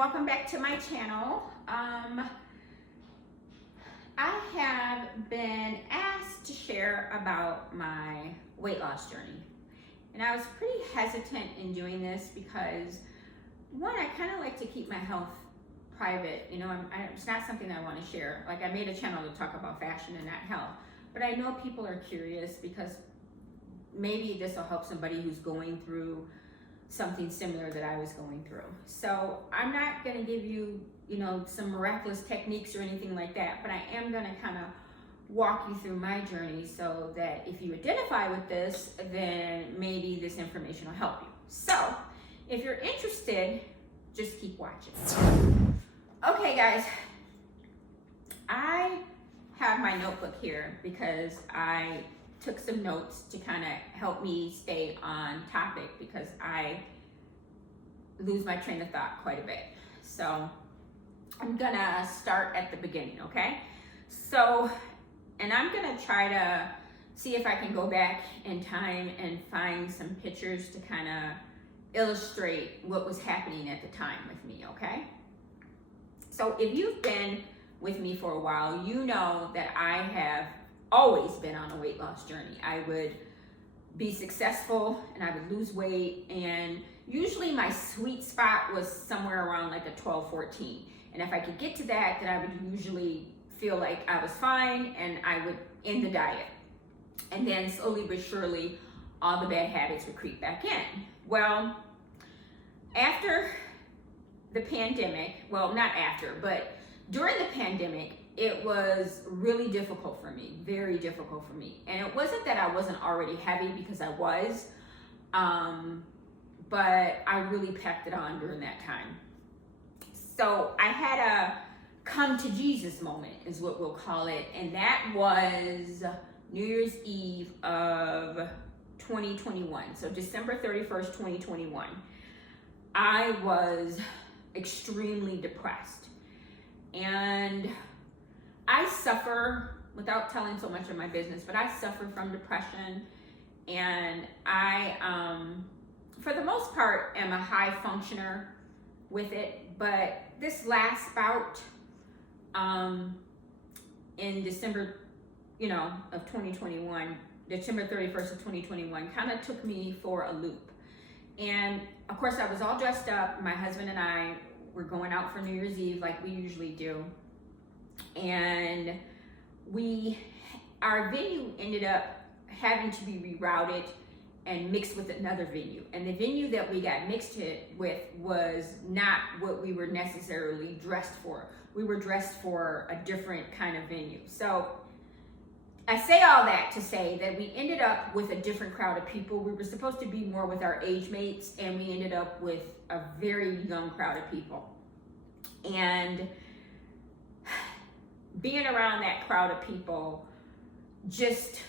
welcome back to my channel. I have been asked to share about my weight loss journey, and I was pretty hesitant in doing this because, one, I kind of like to keep my health private. You know, it's not something I want to share. Like, I made a channel to talk about fashion and not health, but I know people are curious because maybe this will help somebody who's going through something similar that I was going through. So I'm not going to give you, some miraculous techniques or anything like that, but I am going to kind of walk you through my journey so that if you identify with this, then maybe this information will help you. So if you're interested, just keep watching. Okay, guys, I have my notebook here because I took some notes to kind of help me stay on topic because I lose my train of thought quite a bit. So I'm gonna start at the beginning, okay? So, and I'm gonna try to see if I can go back in time and find some pictures to kind of illustrate what was happening at the time with me, okay? So if you've been with me for a while, you know that I have always been on a weight loss journey. I would be successful and I would lose weight, and usually my sweet spot was somewhere around like a 12, 14. And if I could get to that, then I would usually feel like I was fine and I would end the diet. And then slowly but surely, all the bad habits would creep back in. Well, after the pandemic, well, not after, but during the pandemic, it was really difficult for me, very difficult for me. And it wasn't that I wasn't already heavy, because I was, but I really packed it on during that time. So I had a come to Jesus moment, is what we'll call it. And that was New Year's Eve of 2021. So December 31st, 2021. I was extremely depressed. And I suffer, without telling so much of my business, but I suffer from depression, and I, for the most part, am a high functioner with it. But this last bout, in December, of 2021, December 31st of 2021, kind of took me for a loop. And of course, I was all dressed up. My husband and I were going out for New Year's Eve like we usually do. And our venue ended up having to be rerouted and mixed with another venue. And the venue that we got mixed with was not what we were necessarily dressed for. We were dressed for a different kind of venue. So I say all that to say that we ended up with a different crowd of people. We were supposed to be more with our age mates, and we ended up with a very young crowd of people. And being around that crowd of people just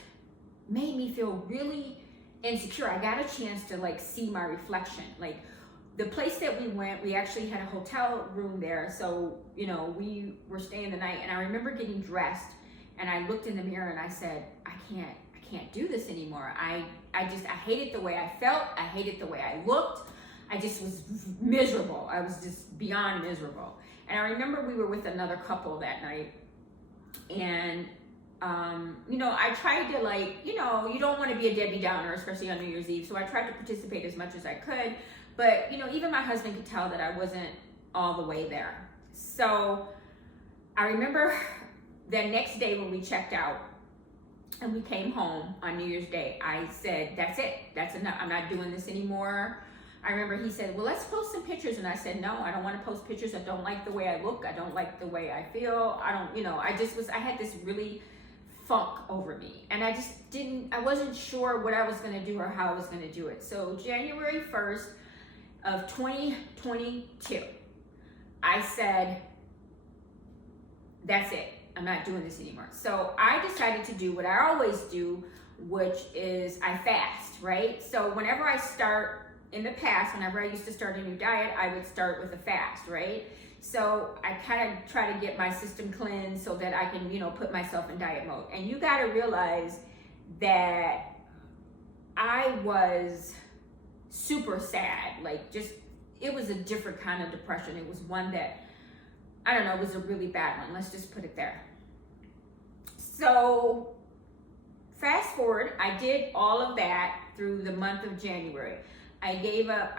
made me feel really insecure. I got a chance to see my reflection. Like, the place that we went, we actually had a hotel room there. So, we were staying the night, and I remember getting dressed, and I looked in the mirror and I said, I can't do this anymore. I hated the way I felt. I hated the way I looked. I just was miserable. I was just beyond miserable. And I remember we were with another couple that night, and I tried to you don't want to be a Debbie Downer, especially on New Year's Eve. So I tried to participate as much as I could, but even my husband could tell that I wasn't all the way there. So I remember the next day when we checked out and we came home on New Year's Day, I said, that's it, that's enough. I'm not doing this anymore. I remember he said, well, let's post some pictures. And I said, no, I don't want to post pictures. I don't like the way I look. I don't like the way I feel. I had this really funk over me. And I wasn't sure what I was going to do or how I was going to do it. So January 1st of 2022, I said, that's it. I'm not doing this anymore. So I decided to do what I always do, which is I fast, right? So whenever I used to start a new diet, I would start with a fast, right? So I kind of try to get my system cleansed so that I can, put myself in diet mode. And you got to realize that I was super sad, it was a different kind of depression. It was one that, I don't know, it was a really bad one. Let's just put it there. So fast forward, I did all of that through the month of January. I gave up,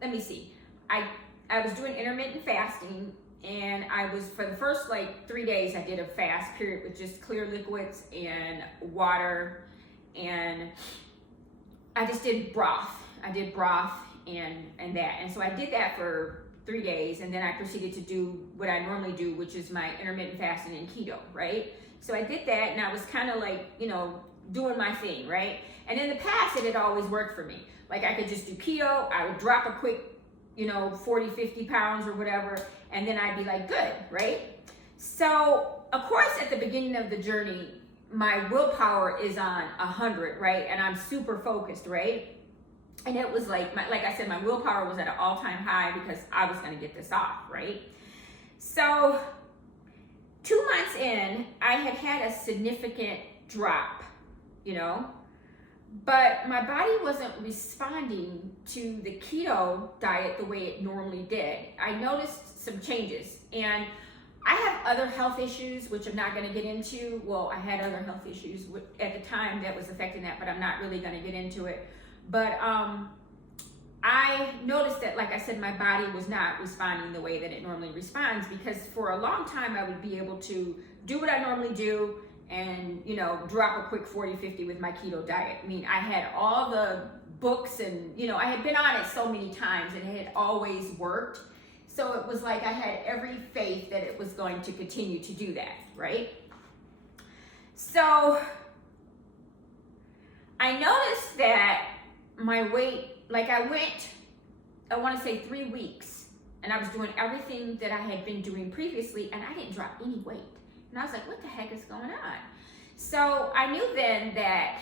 let me see. I was doing intermittent fasting, and I was, for the first like 3 days, I did a fast period with just clear liquids and water, and I just did broth. I did broth and that. And so I did that for 3 days, and then I proceeded to do what I normally do, which is my intermittent fasting and keto, right? So I did that, and I was kind of like, you know, doing my thing, right? And in the past, it had always worked for me. Like, I could just do keto, I would drop a quick, you know, 40, 50 pounds or whatever, and then I'd be like, good, right? So, of course, at the beginning of the journey, my willpower is on 100, right? And I'm super focused, right? And it was like, like I said, my willpower was at an all-time high because I was going to get this off, right? So 2 months in, I had a significant drop, you know, but my body wasn't responding to the keto diet the way it normally did. I noticed some changes, and I have other health issues, which I'm not going to get into. Well, I had other health issues at the time that was affecting that, but I'm not really going to get into it. But I noticed that, like I said, my body was not responding the way that it normally responds, because for a long time I would be able to do what I normally do and, you know, drop a quick 40, 50 with my keto diet. I mean, I had all the books and, you know, I had been on it so many times and it had always worked. So it was like I had every faith that it was going to continue to do that, right? So I noticed that my weight, like I want to say 3 weeks, and I was doing everything that I had been doing previously, and I didn't drop any weight. And I was like, what the heck is going on? So I knew then that,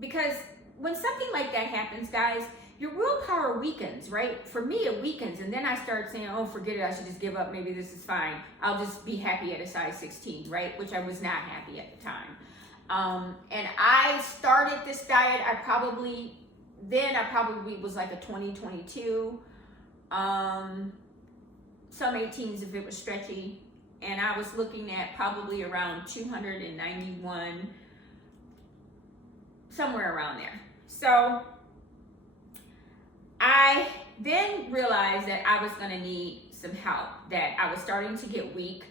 because when something like that happens, guys, your willpower weakens, right? For me, it weakens, and then I start saying, oh, forget it, I should just give up, maybe this is fine. I'll just be happy at a size 16, right? Which I was not happy at the time. And I started this diet, I probably was like a 20, 22, some 18s if it was stretchy. And I was looking at probably around 291, somewhere around there. So I then realized that I was gonna need some help, that I was starting to get weak.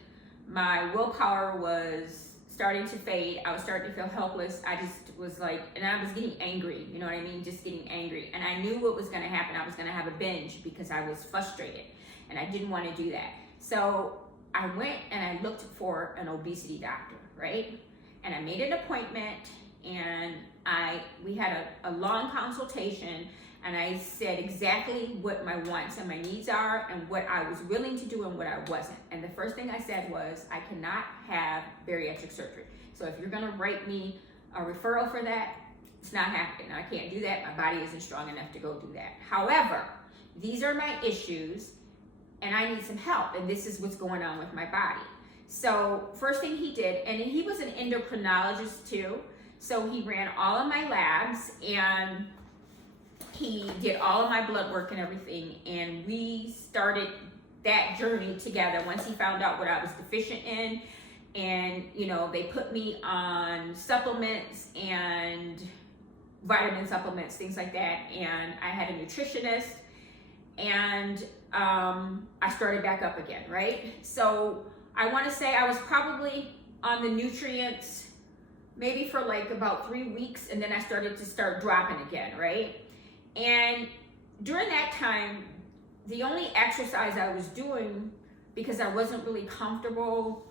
My willpower was starting to fade. I was starting to feel helpless. I just was like, and I was getting angry, you know what I mean? Just getting angry. And I knew what was gonna happen. I was gonna have a binge because I was frustrated and I didn't wanna do that. So I went and I looked for an obesity doctor, right? And I made an appointment, and we had a long consultation, and I said exactly what my wants and my needs are and what I was willing to do and what I wasn't. And the first thing I said was, I cannot have bariatric surgery. So if you're gonna write me a referral for that, it's not happening. I can't do that. My body isn't strong enough to go do that. However, these are my issues and I need some help, and this is what's going on with my body. So first thing he did, and he was an endocrinologist too, so he ran all of my labs and he did all of my blood work and everything, and we started that journey together once he found out what I was deficient in. And, you know, they put me on supplements and vitamin supplements, things like that. And I had a nutritionist, and I started back up again, right? So I want to say I was probably on the nutrients maybe for like about 3 weeks, and then I started to start dropping again, right? And during that time, the only exercise I was doing, because I wasn't really comfortable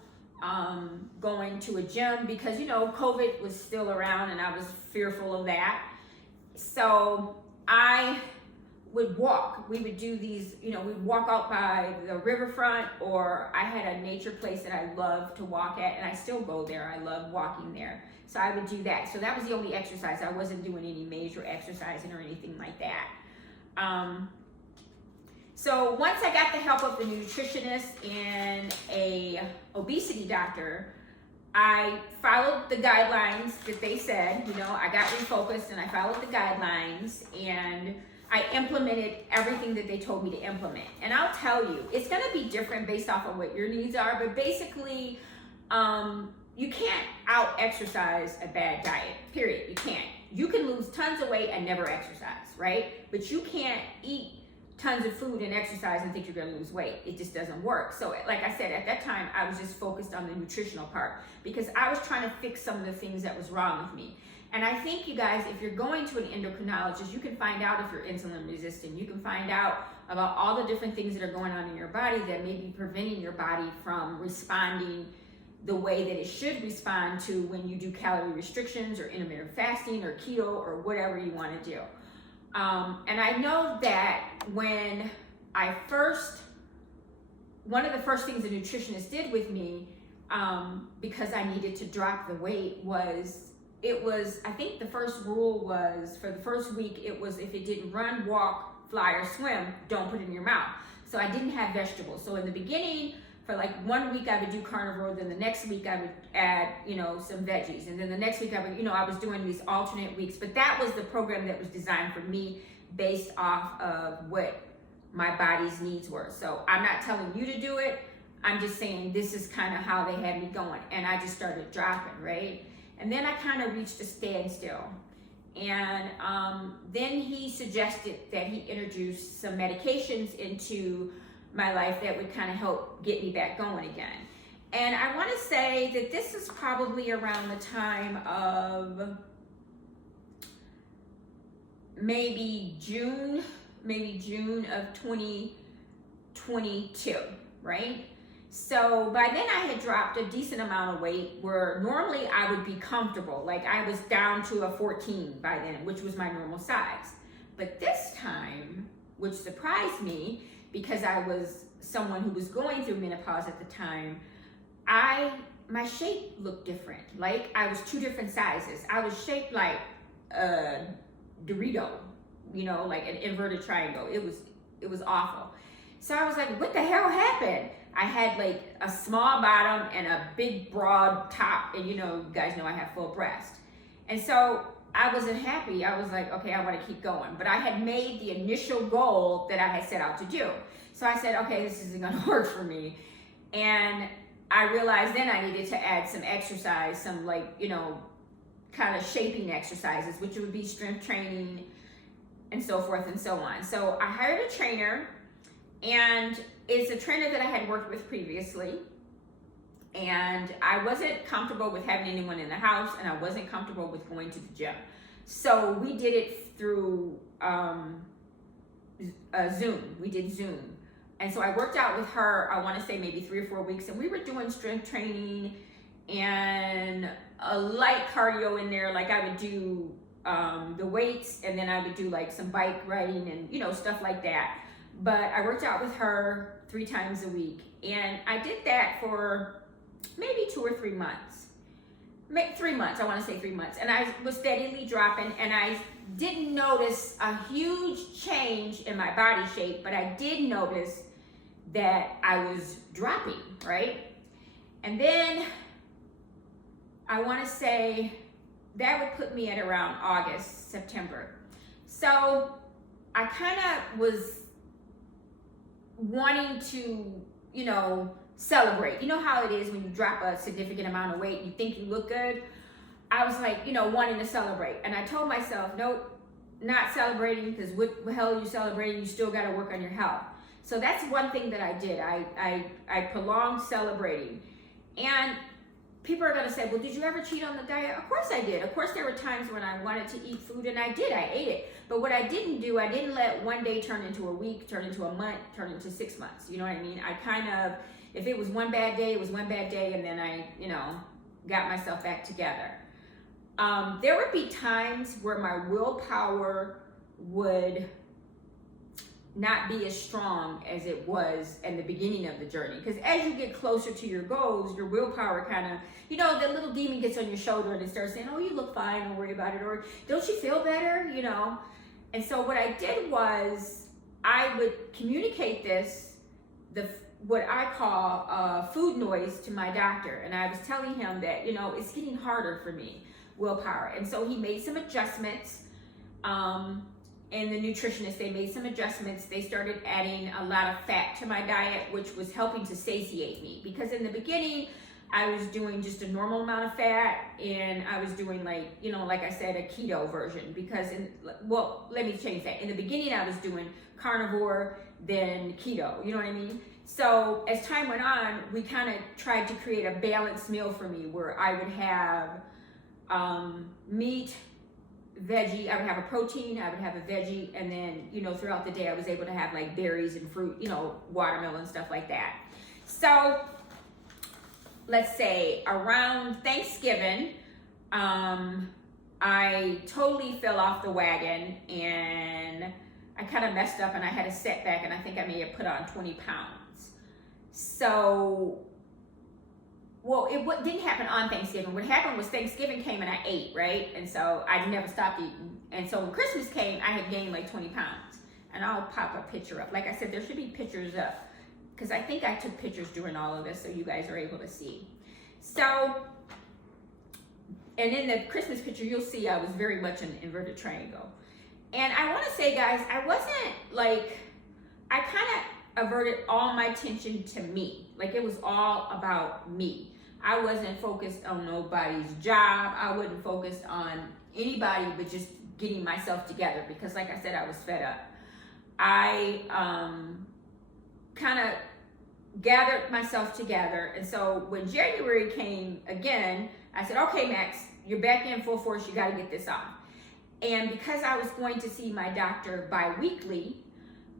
going to a gym, because, you know, COVID was still around and I was fearful of that. So I would walk. We would do these, you know, we'd walk out by the riverfront, or I had a nature place that I love to walk at, and I still go there. I love walking there. So I would do that. So that was the only exercise. I wasn't doing any major exercising or anything like that. So once I got the help of the nutritionist and a obesity doctor, I followed the guidelines that they said. I got refocused and I followed the guidelines, and I implemented everything that they told me to implement. And I'll tell you, it's going to be different based off of what your needs are, but basically, you can't out exercise a bad diet, period. You can't. You can lose tons of weight and never exercise, right? But you can't eat tons of food and exercise and think you're going to lose weight. It just doesn't work. So like I said, at that time, I was just focused on the nutritional part because I was trying to fix some of the things that was wrong with me. And I think, you guys, if you're going to an endocrinologist, you can find out if you're insulin resistant. You can find out about all the different things that are going on in your body that may be preventing your body from responding the way that it should respond to when you do calorie restrictions or intermittent fasting or keto or whatever you want to do. And I know that when one of the first things the nutritionist did with me, because I needed to drop the weight, I think the first rule was, for the first week, it was if it didn't run, walk, fly, or swim, don't put it in your mouth. So I didn't have vegetables. So in the beginning, for like 1 week I would do carnivore, then the next week I would add, some veggies. And then the next week I was doing these alternate weeks, but that was the program that was designed for me based off of what my body's needs were. So I'm not telling you to do it. I'm just saying this is kind of how they had me going. And I just started dropping, right? And then I kind of reached a standstill. And then he suggested that he introduce some medications into my life that would kind of help get me back going again. And I want to say that this is probably around the time of maybe June of 2022, right? So by then I had dropped a decent amount of weight where normally I would be comfortable. Like I was down to a 14 by then, which was my normal size. But this time, which surprised me, because I was someone who was going through menopause at the time, my shape looked different. Like I was two different sizes. I was shaped like a Dorito, like an inverted triangle. It was awful. So I was like, what the hell happened? I had like a small bottom and a big broad top, and you guys know I have full breast. And so I wasn't happy. I was like, okay, I want to keep going. But I had made the initial goal that I had set out to do. So I said, okay, this isn't going to work for me. And I realized then I needed to add some exercise, some kind of shaping exercises, which would be strength training and so forth and so on. So I hired a trainer, and it's a trainer that I had worked with previously. And I wasn't comfortable with having anyone in the house, and I wasn't comfortable with going to the gym. So we did it through Zoom. We did Zoom. And so I worked out with her, I want to say maybe 3 or 4 weeks, and we were doing strength training and a light cardio in there. Like I would do the weights, and then I would do like some bike riding and stuff like that. But I worked out with her 3 times a week, and I did that for maybe 2 or 3 months. 3 months, I want to say 3 months. And I was steadily dropping, and I didn't notice a huge change in my body shape, but I did notice that I was dropping, right? And then I want to say that would put me at around August, September. So I kind of was wanting to, celebrate. You know how it is when you drop a significant amount of weight, you think you look good. I was like, wanting to celebrate. And I told myself, nope, not celebrating, because what the hell are you celebrating? You still got to work on your health. So that's one thing that I did. I prolonged celebrating. And people are going to say, well, did you ever cheat on the diet? Of course I did. Of course there were times when I wanted to eat food, and I did. I ate it. But what I didn't do, I didn't let one day turn into a week, turn into a month, turn into 6 months. You know what I mean? I kind of, if it was one bad day, it was one bad day, and then I, got myself back together. There would be times where my willpower would not be as strong as it was in the beginning of the journey. Because as you get closer to your goals, your willpower kind of, the little demon gets on your shoulder and it starts saying, oh, you look fine, don't worry about it, or don't you feel better, And so what I did was I would communicate this, what I call food noise to my doctor. And I was telling him that, you know, it's getting harder for me, willpower. And so he made some adjustments. And the nutritionist, they made some adjustments. They started adding a lot of fat to my diet, which was helping to satiate me. Because in the beginning, I was doing just a normal amount of fat, and I was doing, like, you know, like I said, a keto version. Because well, let me change that. In the beginning, I was doing carnivore, then keto, you know what I mean? So as time went on, we kind of tried to create a balanced meal for me, where I would have meat, veggie, I would have a protein, I would have a veggie, and then, you know, throughout the day I was able to have like berries and fruit, you know, watermelon, stuff like that. So let's say around Thanksgiving, I totally fell off the wagon, and I kind of messed up, and I had a setback, and I think I may have put on 20 pounds. So, well, it didn't happen on Thanksgiving. What happened was Thanksgiving came and I ate, right? And so I never stopped eating. And so when Christmas came, I had gained like 20 pounds. And I'll pop a picture up. Like I said, there should be pictures up, because I think I took pictures during all of this so you guys are able to see. So, and in the Christmas picture, you'll see I was very much an inverted triangle. And I want to say, guys, I wasn't like, I kind of averted all my attention to me. Like, it was all about me. I wasn't focused on nobody's job. I wasn't focused on anybody, but just getting myself together, because like I said, I was fed up. I kind of gathered myself together. And so when January came again, I said, okay, Max, you're back in full force. You got to get this off. And because I was going to see my doctor bi-weekly,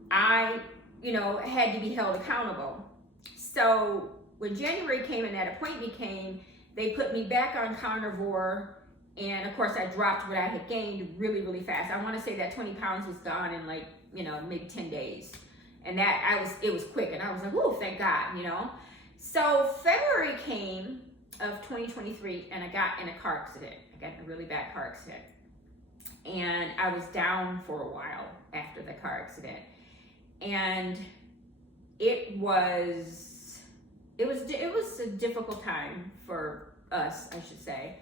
I, you know, had to be held accountable. So when January came and that appointment came, they put me back on carnivore. And of course I dropped what I had gained really, really fast. I want to say that 20 pounds was gone in like, you know, maybe 10 days. And it was quick. And I was like, oh, thank God, you know? So February came of 2023, and I got in a car accident. I got in a really bad car accident. And I was down for a while after the car accident. And it was a difficult time for us, I should say.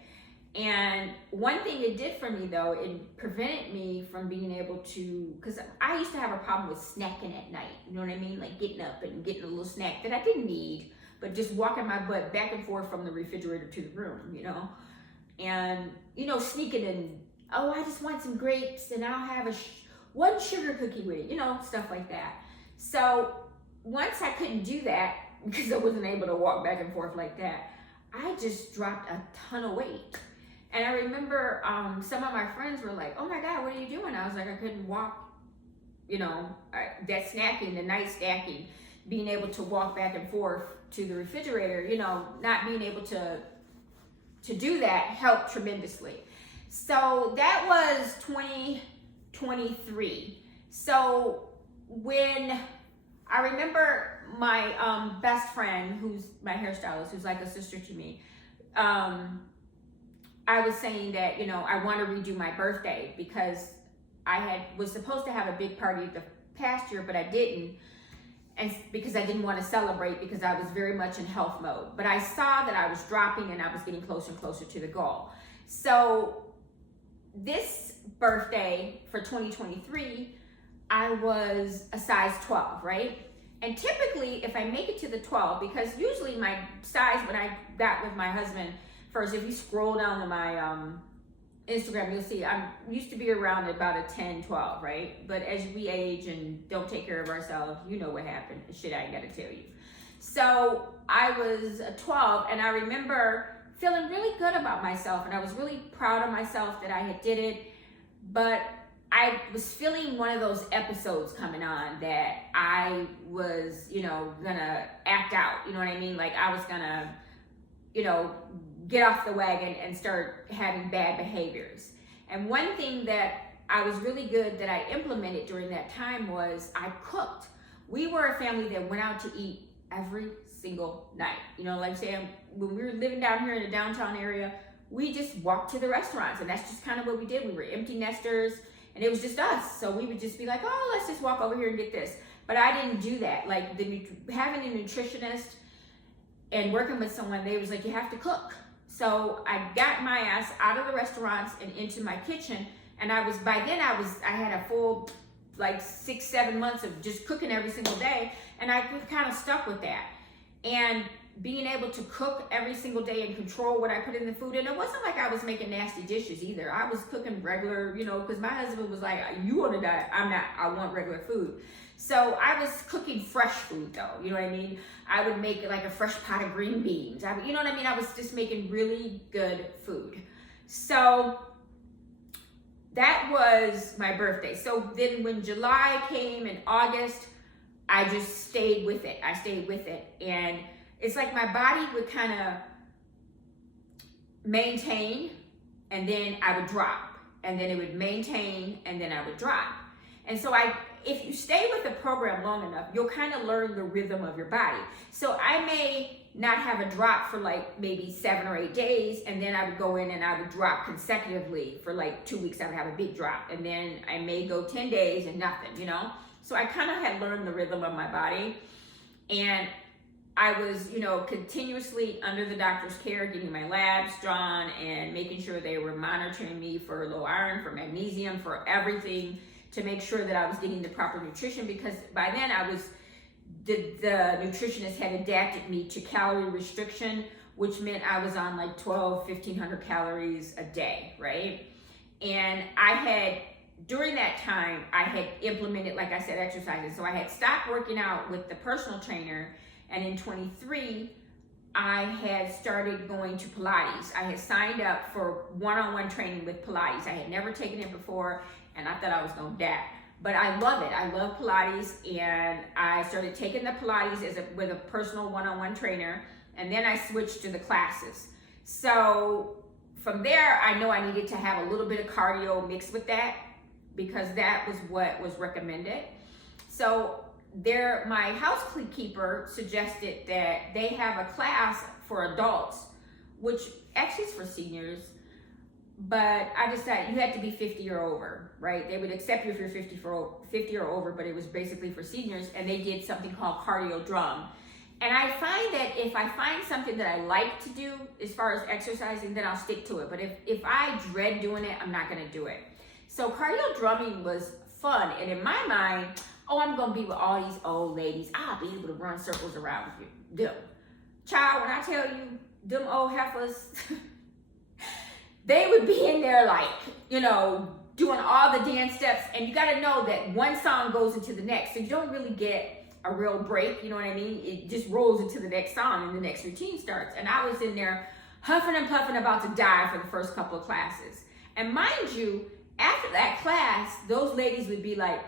And one thing it did for me, though, it prevented me from being able to, because I used to have a problem with snacking at night, you know what I mean? Like getting up and getting a little snack that I didn't need, but just walking my butt back and forth from the refrigerator to the room, you know? And, you know, sneaking in, oh, I just want some grapes and I'll have one sugar cookie with it, you know, stuff like that. So once I couldn't do that, because I wasn't able to walk back and forth like that, I just dropped a ton of weight. And I remember some of my friends were like, oh my God, what are you doing? I was like, I couldn't walk, you know, that snacking, the night snacking, being able to walk back and forth to the refrigerator, you know, not being able to do that helped tremendously. So that was 2023. So when I remember my best friend, who's my hairstylist, who's like a sister to me, I was saying that, you know, I want to redo my birthday, because I was supposed to have a big party the past year, but I didn't. And because I didn't want to celebrate, because I was very much in health mode. But I saw that I was dropping and I was getting closer and closer to the goal. So this birthday for 2023, I was a size 12, right? And typically, if I make it to the 12, because usually my size when I got with my husband, first, if you scroll down to my Instagram, you'll see I used to be around about a 10, 12, right? But as we age and don't take care of ourselves, you know what happened. Shit, I ain't got to tell you. So I was a 12, and I remember feeling really good about myself, and I was really proud of myself that I had did it. But I was feeling one of those episodes coming on that I was, you know, gonna act out. You know what I mean? Like I was gonna, you know, get off the wagon and start having bad behaviors. And one thing that I was really good that I implemented during that time was I cooked. We were a family that went out to eat every single night. You know, like saying when we were living down here in the downtown area, we just walked to the restaurants, and that's just kind of what we did. We were empty nesters, and it was just us. So we would just be like, oh, let's just walk over here and get this. But I didn't do that. Like having a nutritionist and working with someone, they was like, you have to cook. So I got my ass out of the restaurants and into my kitchen. And I had a full like 6-7 months of just cooking every single day. And I kind of stuck with that. And being able to cook every single day and control what I put in the food. And it wasn't like I was making nasty dishes either. I was cooking regular, because my husband was like, you want to die? I'm not, I want regular food. So I was cooking fresh food though, you know what I mean? I would make like a fresh pot of green beans. You know what I mean? I was just making really good food. So that was my birthday. So then when July came and August, I just stayed with it. And it's like my body would kind of maintain and then I would drop, and then it would maintain and then I would drop. And so if you stay with the program long enough, you'll kind of learn the rhythm of your body. So I may not have a drop for like maybe 7 or 8 days, and then I would go in and I would drop consecutively for like 2 weeks. I would have a big drop, and then I may go 10 days and nothing, So I kind of had learned the rhythm of my body, and I was, continuously under the doctor's care, getting my labs drawn and making sure they were monitoring me for low iron, for magnesium, for everything, to make sure that I was getting the proper nutrition, because by then the nutritionist had adapted me to calorie restriction, which meant I was on like 1,500 calories a day, right? And during that time, I had implemented, like I said, exercises. So I had stopped working out with the personal trainer, and in 23, I had started going to Pilates. I had signed up for one-on-one training with Pilates. I had never taken it before, and I thought I was gonna die. But I love it. I love Pilates, and I started taking the Pilates with a personal one-on-one trainer, and then I switched to the classes. So from there, I know I needed to have a little bit of cardio mixed with that, because that was what was recommended. So my housekeeper suggested that they have a class for adults, which actually is for seniors, but I decided you had to be 50 or over, right? They would accept you if you're 50 or over, but it was basically for seniors, and they did something called cardio drum. And I find that if I find something that I like to do as far as exercising, then I'll stick to it. But if I dread doing it, I'm not gonna do it. So cardio drumming was fun, and in my mind, I'm gonna be with all these old ladies. I'll be able to run circles around them. Child, when I tell you, them old heifers, they would be in there like, doing all the dance steps, and you gotta know that one song goes into the next, so you don't really get a real break, you know what I mean? It just rolls into the next song and the next routine starts. And I was in there huffing and puffing about to die for the first couple of classes. And mind you, after that class, those ladies would be like,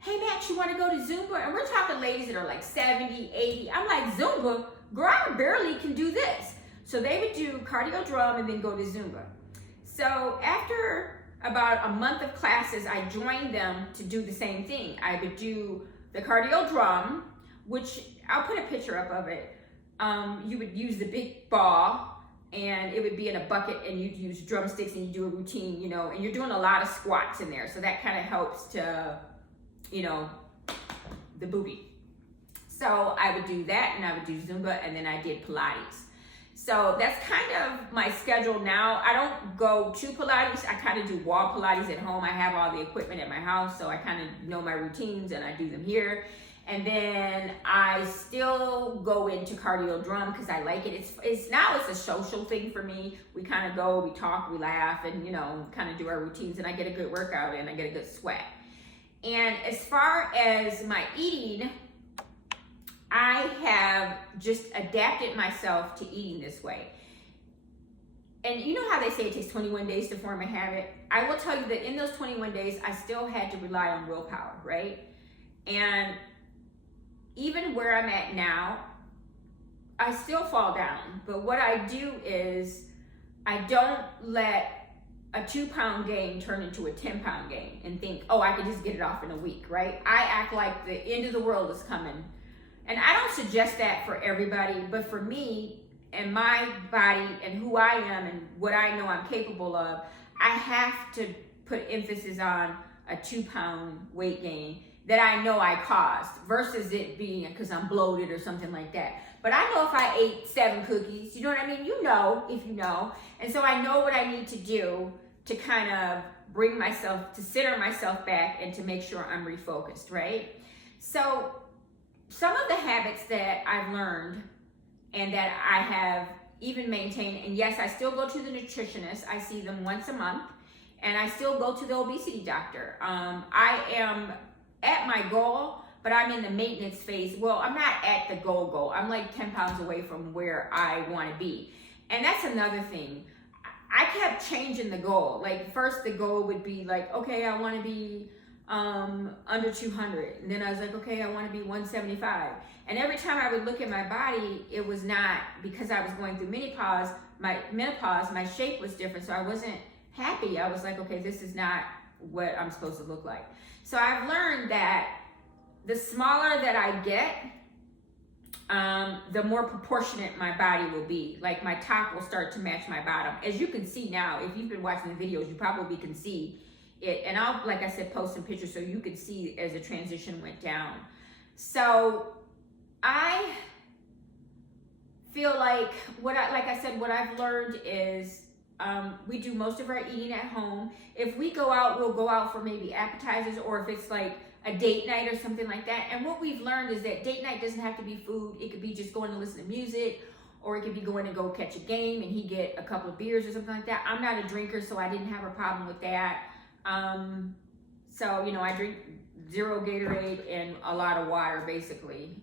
hey Max, you wanna go to Zumba? And we're talking ladies that are like 70, 80. I'm like, Zumba? Girl, I barely can do this. So they would do cardio drum and then go to Zumba. So after about a month of classes, I joined them to do the same thing. I would do the cardio drum, which I'll put a picture up of it. You would use the big ball, and it would be in a bucket, and you'd use drumsticks, and you do a routine, and you're doing a lot of squats in there. So that kind of helps to, the booty. So I would do that, and I would do Zumba, and then I did Pilates. So that's kind of my schedule now. I don't go to Pilates. I kind of do wall Pilates at home. I have all the equipment at my house, so I kind of know my routines, and I do them here. And then I still go into cardio drum because I like it. It's a social thing for me. We kind of go, we talk, we laugh, and kind of do our routines, and I get a good workout and I get a good sweat. And as far as my eating, I have just adapted myself to eating this way. And you know how they say it takes 21 days to form a habit? I will tell you that in those 21 days, I still had to rely on willpower, right? And even where I'm at now, I still fall down. But what I do is I don't let a 2-pound gain turn into a 10-pound gain and think, I could just get it off in a week, right? I act like the end of the world is coming. And I don't suggest that for everybody, but for me and my body and who I am and what I know I'm capable of, I have to put emphasis on a 2-pound weight gain that I know I caused versus it being because I'm bloated or something like that. But I know if I ate 7 cookies, you know what I mean? You know, if you know. And so I know what I need to do to kind of bring myself, to center myself back and to make sure I'm refocused, right? So some of the habits that I've learned and that I have even maintained, and yes, I still go to the nutritionist. I see them once a month, and I still go to the obesity doctor. I am at my goal, but I'm in the maintenance phase. Well, I'm not at the goal. I'm like 10 pounds away from where I want to be. And that's another thing. I kept changing the goal. Like first the goal would be like, okay, I want to be under 200. And then I was like, okay, I want to be 175. And every time I would look at my body, it was not, because I was going through menopause, my shape was different. So I wasn't happy. I was like, okay, this is not what I'm supposed to look like. So I've learned that the smaller that I get, the more proportionate my body will be. Like my top will start to match my bottom. As you can see now, if you've been watching the videos, you probably can see it. And I'll, like I said, post some pictures so you can see as the transition went down. So I feel like what I've learned is we do most of our eating at home. If we go out, we'll go out for maybe appetizers, or if it's like a date night or something like that. And what we've learned is that date night doesn't have to be food. It could be just going to listen to music, or it could be going to go catch a game and he get a couple of beers or something like that. I'm not a drinker, so I didn't have a problem with that. So, you know, I drink 0 Gatorade and a lot of water basically.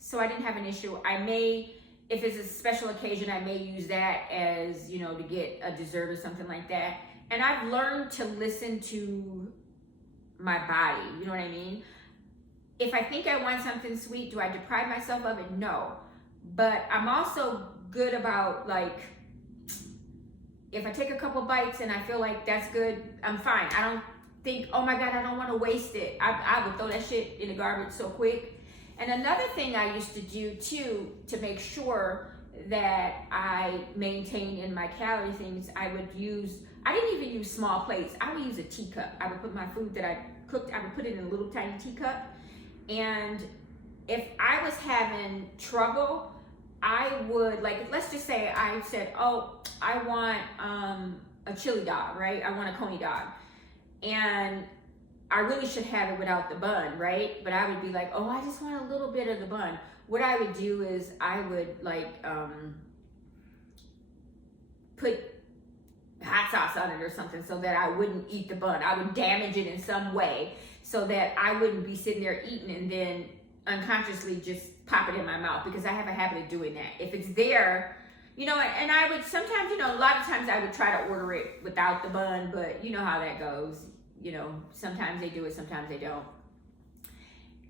So I didn't have an issue. I may, if it's a special occasion, I may use that as, you know, to get a dessert or something like that. And I've learned to listen to my body, you know what I mean? If I think I want something sweet, do I deprive myself of it? No. But I'm also good about, like, if I take a couple bites and I feel like that's good, I'm fine. I don't think, oh my God, I don't want to waste it. I would throw that shit in the garbage so quick. And another thing I used to do too, to make sure that I maintain in my calorie things, I didn't even use small plates. I would use a teacup. I would put my food that I cooked, I would put it in a little tiny teacup. And if I was having trouble, I would, like, let's just say I said, oh, I want a chili dog, right? I want a coney dog. And I really should have it without the bun, right? But I would be like, oh, I just want a little bit of the bun. What I would do is I would like put hot sauce on it or something so that I wouldn't eat the bun. I would damage it in some way so that I wouldn't be sitting there eating and then unconsciously just pop it in my mouth, because I have a habit of doing that. If it's there, you know, and I would sometimes, you know, a lot of times I would try to order it without the bun, but you know how that goes. You know, sometimes they do it, sometimes they don't.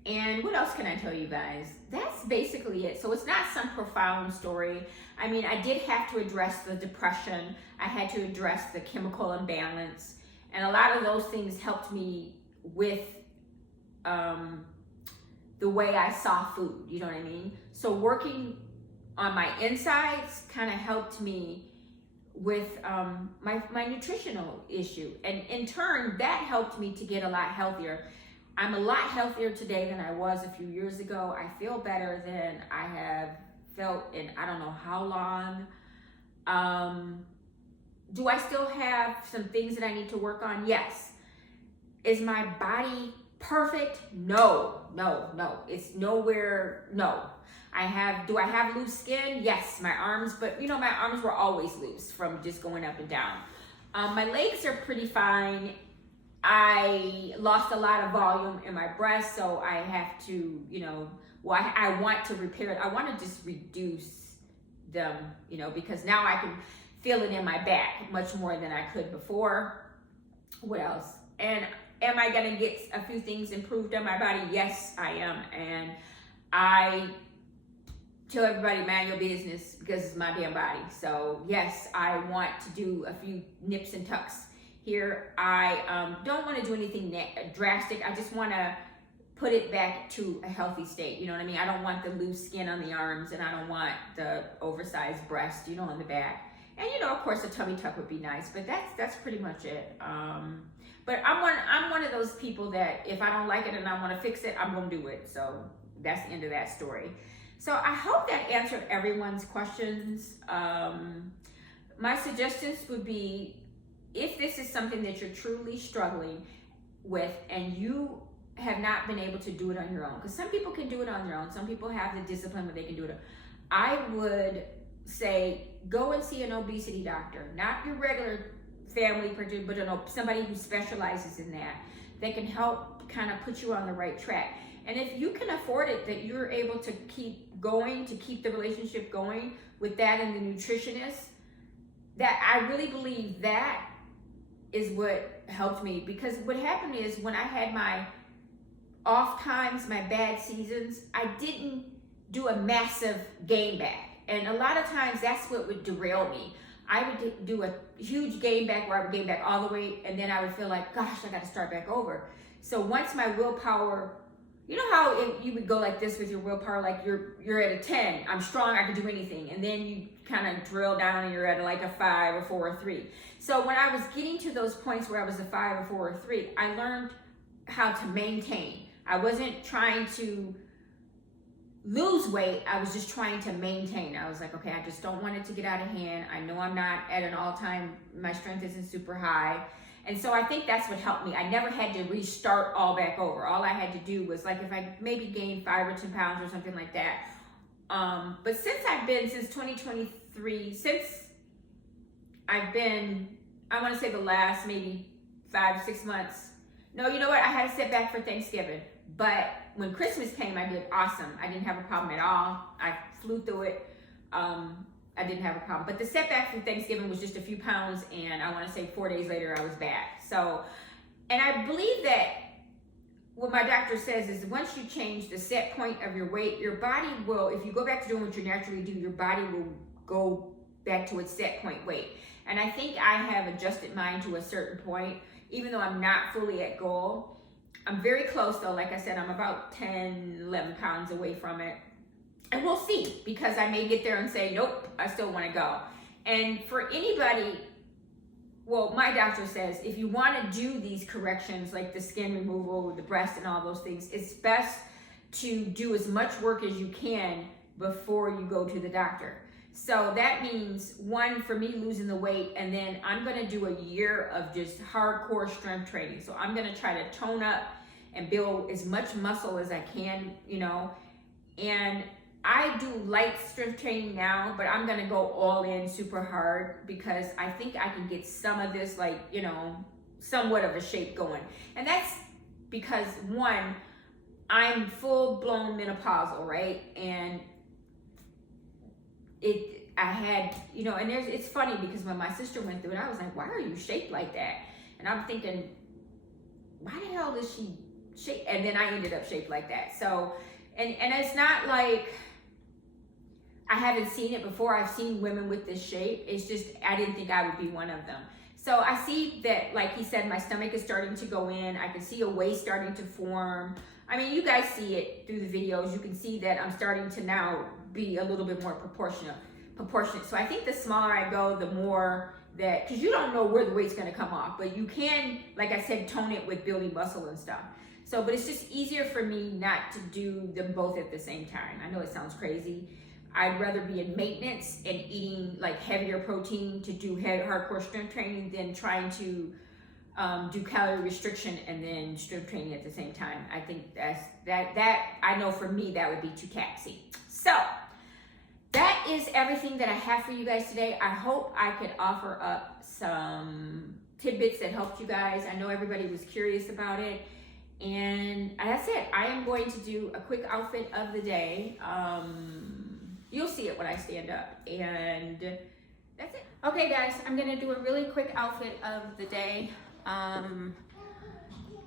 And what else can I tell you guys? That's basically it. So it's not some profound story. I mean, I did have to address the depression. I had to address the chemical imbalance. And a lot of those things helped me with the way I saw food, you know what I mean? So working on my insides kind of helped me with my nutritional issue. And in turn, that helped me to get a lot healthier. I'm a lot healthier today than I was a few years ago. I feel better than I have felt in I don't know how long. Do I still have some things that I need to work on? Yes. Is my body perfect? No. It's nowhere, no. Do I have loose skin? Yes, my arms, but you know, my arms were always loose from just going up and down. My legs are pretty fine. I lost a lot of volume in my breasts, so I have to, you know, well, I want to repair it. I want to just reduce them, you know, because now I can feel it in my back much more than I could before. What else? And am I going to get a few things improved on my body? Yes, I am. And I tell everybody, mind your business, because it's my damn body. So yes, I want to do a few nips and tucks here. I don't want to do anything drastic. I just want to put it back to a healthy state. You know what I mean? I don't want the loose skin on the arms, and I don't want the oversized breast, you know, on the back. And you know, of course, a tummy tuck would be nice, but that's pretty much it. But I'm one of those people that if I don't like it and I want to fix it, I'm going to do it. So that's the end of that story. So I hope that answered everyone's questions. My suggestions would be, if this is something that you're truly struggling with and you have not been able to do it on your own, because some people can do it on their own, some people have the discipline where they can do it, I would say go and see an obesity doctor, not your regular family, but somebody who specializes in that can help kind of put you on the right track. And if you can afford it, that you're able to keep going, to keep the relationship going with that and the nutritionist, that I really believe that is what helped me. Because what happened is, when I had my off times, my bad seasons, I didn't do a massive gain back. And a lot of times that's what would derail me. I would do a huge gain back where I would gain back all the way, and then I would feel like, gosh, I got to start back over. So once my willpower, you know how you would go like this with your willpower, like you're at a 10, I'm strong, I can do anything. And then you kind of drill down and you're at like a 5 or 4 or 3. So when I was getting to those points where I was a 5 or 4 or 3, I learned how to maintain. I wasn't trying to lose weight, I was just trying to maintain. I was like, okay, I just don't want it to get out of hand. I know I'm not at an all-time, my strength isn't super high. And so I think that's what helped me. I never had to restart all back over. All I had to do was, like, if I maybe gained 5 or 10 pounds or something like that. But since 2023, I want to say the last maybe 5 or 6 months. No, you know what? I had a setback for Thanksgiving. But when Christmas came, I did awesome. I didn't have a problem at all. I flew through it. I didn't have a problem. But the setback from Thanksgiving was just a few pounds, and I want to say 4 days later, I was back. So, and I believe that what my doctor says is, once you change the set point of your weight, your body will, if you go back to doing what you naturally do, your body will go back to its set point weight. And I think I have adjusted mine to a certain point, even though I'm not fully at goal. I'm very close though. Like I said, I'm about 10, 11 pounds away from it. And we'll see, because I may get there and say, nope, I still want to go. And for anybody, well, my doctor says, if you want to do these corrections, like the skin removal, the breast and all those things, it's best to do as much work as you can before you go to the doctor. So that means, one, for me, losing the weight, and then I'm going to do a year of just hardcore strength training. So I'm going to try to tone up and build as much muscle as I can, and I do light strength training now, but I'm going to go all in super hard, because I think I can get some of this, somewhat of a shape going. And that's because, one, I'm full-blown menopausal, right? And it's funny, because when my sister went through it, I was like, why are you shaped like that? And I'm thinking, why the hell is she shaped? And then I ended up shaped like that. So, and it's not like I haven't seen it before. I've seen women with this shape. It's just, I didn't think I would be one of them. So I see that, like he said, my stomach is starting to go in. I can see a waist starting to form. I mean, you guys see it through the videos. You can see that I'm starting to now be a little bit more proportionate. So I think the smaller I go, the more that, because you don't know where the weight's going to come off, but you can, like I said, tone it with building muscle and stuff. So, but it's just easier for me not to do them both at the same time. I know it sounds crazy. I'd rather be in maintenance and eating like heavier protein to do hardcore strength training than trying to do calorie restriction and then strength training at the same time. I think that I know for me that would be too taxing. So that is everything that I have for you guys today. I hope I could offer up some tidbits that helped you guys. I know everybody was curious about it. And that's it. I am going to do a quick outfit of the day. You'll see it when I stand up. And that's it. Okay, guys, I'm going to do a really quick outfit of the day.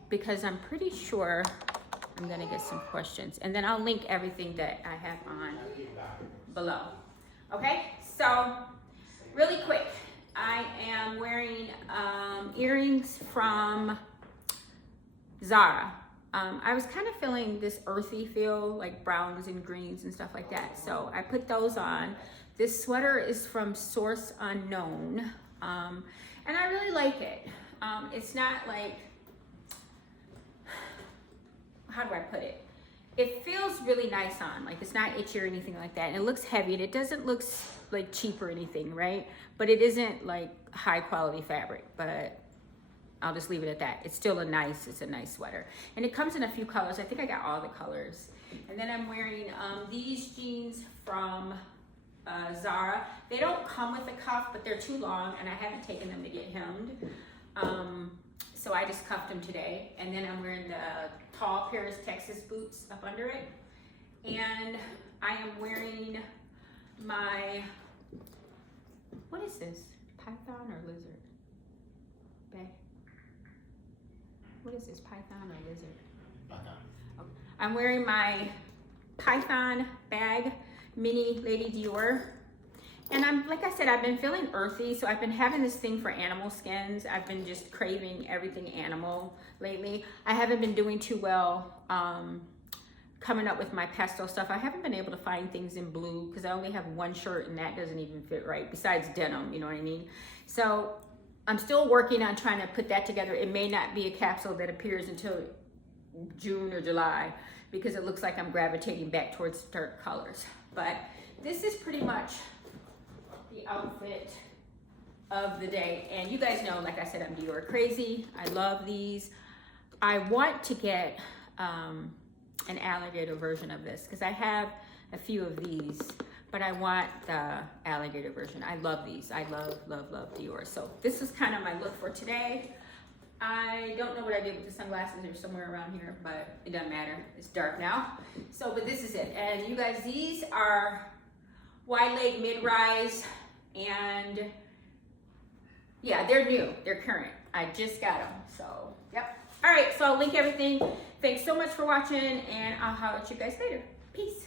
Because I'm pretty sure I'm going to get some questions. And then I'll link everything that I have on below. Okay, so really quick. I am wearing earrings from Zara. I was kind of feeling this earthy feel, like browns and greens and stuff like that. So I put those on. This sweater is from Source Unknown. And I really like it. It's not like how do I put it? It feels really nice on, like it's not itchy or anything like that. And it looks heavy, and it doesn't look like cheap or anything, right? But it isn't like high quality fabric, but I'll just leave it at that. It's still a nice sweater. And it comes in a few colors. I think I got all the colors. And then I'm wearing these jeans from Zara. They don't come with a cuff, but they're too long, and I haven't taken them to get hemmed. So I just cuffed them today. And then I'm wearing the tall Paris, Texas boots up under it. And I am wearing my, what is this? Python or lizard? Bag. What is this, Python or lizard? Python. Okay. I'm wearing my Python bag, mini Lady Dior. And I'm, like I said, I've been feeling earthy, so I've been having this thing for animal skins. I've been just craving everything animal lately. I haven't been doing too well coming up with my pastel stuff. I haven't been able to find things in blue because I only have one shirt and that doesn't even fit right, besides denim, you know what I mean? So I'm still working on trying to put that together. It may not be a capsule that appears until June or July because it looks like I'm gravitating back towards dark colors. But this is pretty much the outfit of the day. And you guys know, like I said, I'm Dior crazy. I love these. I want to get an alligator version of this because I have a few of these, but I want the alligator version. I love these. I love, love, love Dior. So this is kind of my look for today. I don't know what I did with the sunglasses. They're somewhere around here, but it doesn't matter. It's dark now. So, but this is it. And you guys, these are wide leg mid-rise, and yeah, they're new. They're current. I just got them. So, yep. All right, so I'll link everything. Thanks so much for watching, and I'll holler at you guys later. Peace.